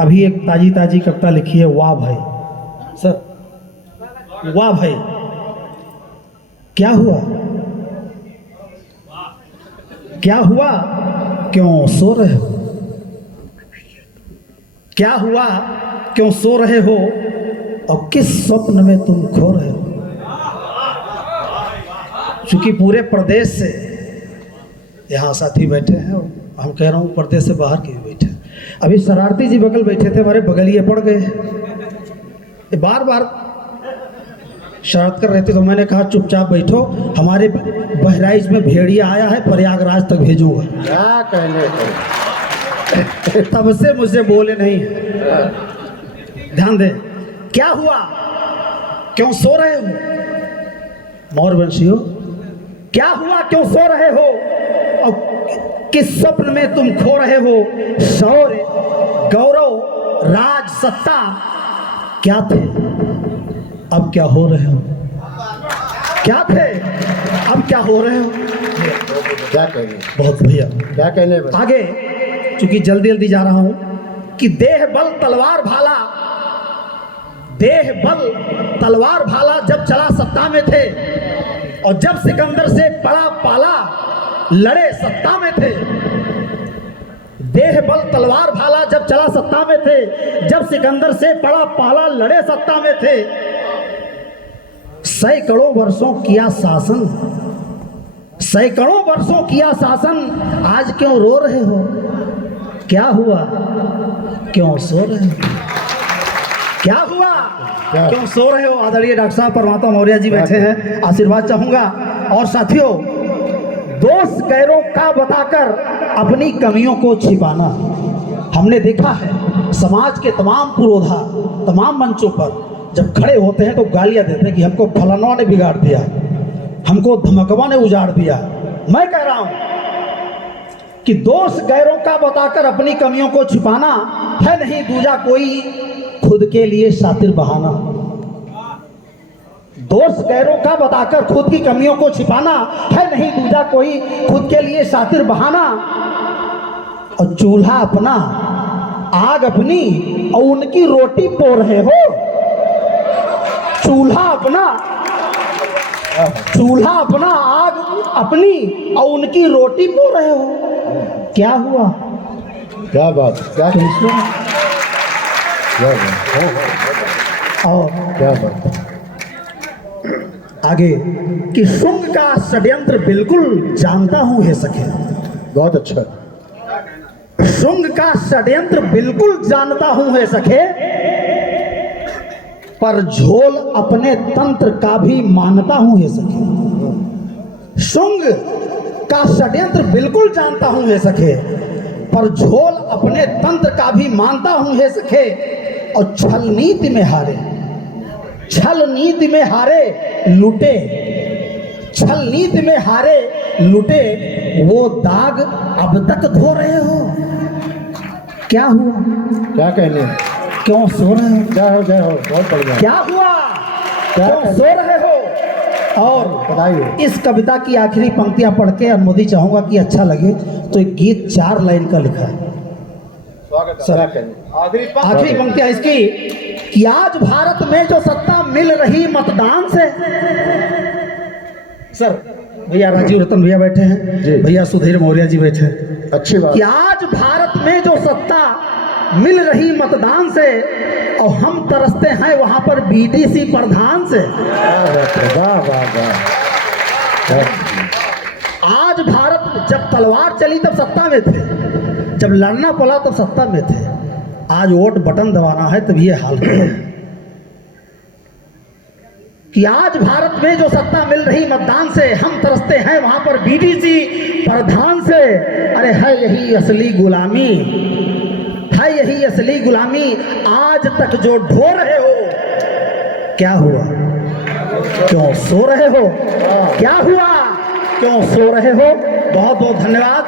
अभी एक ताजी ताजी कविता लिखी है, वाह भाई सर, वाह भाई। क्या हुआ, क्या हुआ, क्यों सो रहे हो? क्या हुआ, क्यों सो रहे हो? और किस स्वप्न में तुम खो रहे हो? क्योंकि पूरे प्रदेश से यहाँ साथी बैठे हैं, हम कह रहा हूँ प्रदेश से बाहर के भी बैठे हैं। अभी शरारती जी बगल बैठे थे, हमारे बगलिए पड़ गए, बार बार शरारत कर रहे थे। तो मैंने कहा चुपचाप बैठो, हमारे बहराइच में भेड़िया आया है, प्रयागराज तक भेजूंगा। क्या कहने को? तब से मुझसे बोले नहीं। ध्यान दे, क्या हुआ, क्यों सो रहे हो? मोर वंशियों, क्या हुआ, क्यों सो रहे हो? और किस स्वप्न में तुम खो रहे हो? शौर्य, गौरव, राज, सत्ता क्या थे, अब क्या हो रहे हो? क्या थे, अब क्या हो रहे हो? क्या कहने? बहुत भैया, क्या कहने? आगे चूंकि जल्दी जल्दी जा रहा हूं कि देह बल तलवार भाला, देह बल तलवार भाला जब चला सत्ता में थे, और जब सिकंदर से पड़ा पाला लड़े सत्ता में थे। देह बल तलवार भाला जब चला सत्ता में थे, जब सिकंदर से पड़ा पाला लड़े सत्ता में थे। सैकड़ों वर्षों किया शासन, सैकड़ों वर्षों किया शासन, आज क्यों रो रहे हो? क्या हुआ, क्यों सो रहे हो? क्या हुआ, क्यों सो रहे हो? आदरणीय डॉक्टर साहब परमात्मा मौर्य जी बैठे हैं, आशीर्वाद चाहूंगा। और साथियों, दोष गैरों का बताकर अपनी कमियों को छिपाना, हमने देखा है समाज के तमाम पुरोधा तमाम मंचों पर जब खड़े होते हैं तो गालियां देते हैं कि हमको फलाना ने बिगाड़ दिया, हमको धमकवा ने उजाड़ दिया। मैं कह रहा हूं कि दोष गैरों का बताकर अपनी कमियों को छिपाना है नहीं दूजा कोई खुद के लिए शातिर बहाना। दोष गैरों का बताकर खुद की कमियों को छिपाना है नहीं दूजा कोई खुद के लिए शातिर बहाना। और चूल्हा अपना, आग अपनी, और उनकी रोटी पो रहे हो। चूल्हा अपना, चूल्हा अपना, आग अपनी, और उनकी रोटी पो रहे हो। क्या हुआ, क्या बात, क्या और क्या बात? आगे कि शुंग का षड्यंत्र बिल्कुल जानता हूं हे सखे। बहुत अच्छा। शुंग का षड्यंत्र बिल्कुल जानता हूं हे सखे, पर झोल अपने तंत्र का भी मानता हूं हे सखे। शुंग का षड्यंत्र बिल्कुल जानता हूं हे सखे, पर झोल अपने तंत्र का भी मानता हूं हे सखे। और छल नीति में हारे, छल नीति में हारे लुटे, छल नीति में हारे लुटे, वो दाग अब तक धो रहे हो। क्या हुआ, क्या कहने? क्यों सो रहे हो? जय हो, बहुत बढ़िया। क्या हुआ, क्यों सो रहे हो? और बताइए, इस कविता की आखिरी पंक्तियां पढ़ के अनुमोदी चाहूंगा कि अच्छा लगे तो एक गीत 4 लाइन का लिखा है। आखिरी पंक्तियां इसकी कि आज भारत में जो सत्ता मिल रही मतदान से। सर भैया राजीव रतन भैया बैठे हैं, भैया सुधीर मौर्य जी बैठे हैं। अच्छी बात कि आज भारत में जो सत्ता मिल रही मतदान से, और हम तरसते हैं वहां पर बीटीसी प्रधान से। वाह वाह वाह। आज भारत, जब तलवार चली तब सत्ता में थे, जब लड़ना पड़ा तब सत्ता में थे। आज वोट बटन दबाना है तब ये हाल है कि आज भारत में जो सत्ता मिल रही मतदान से, हम तरसते हैं वहां पर बीटीसी प्रधान से। अरे है यही असली गुलामी, है यही असली गुलामी, आज तक जो ढो रहे हो। क्या हुआ, क्यों सो रहे हो? क्या हुआ, क्यों सो रहे हो? बहुत बहुत धन्यवाद।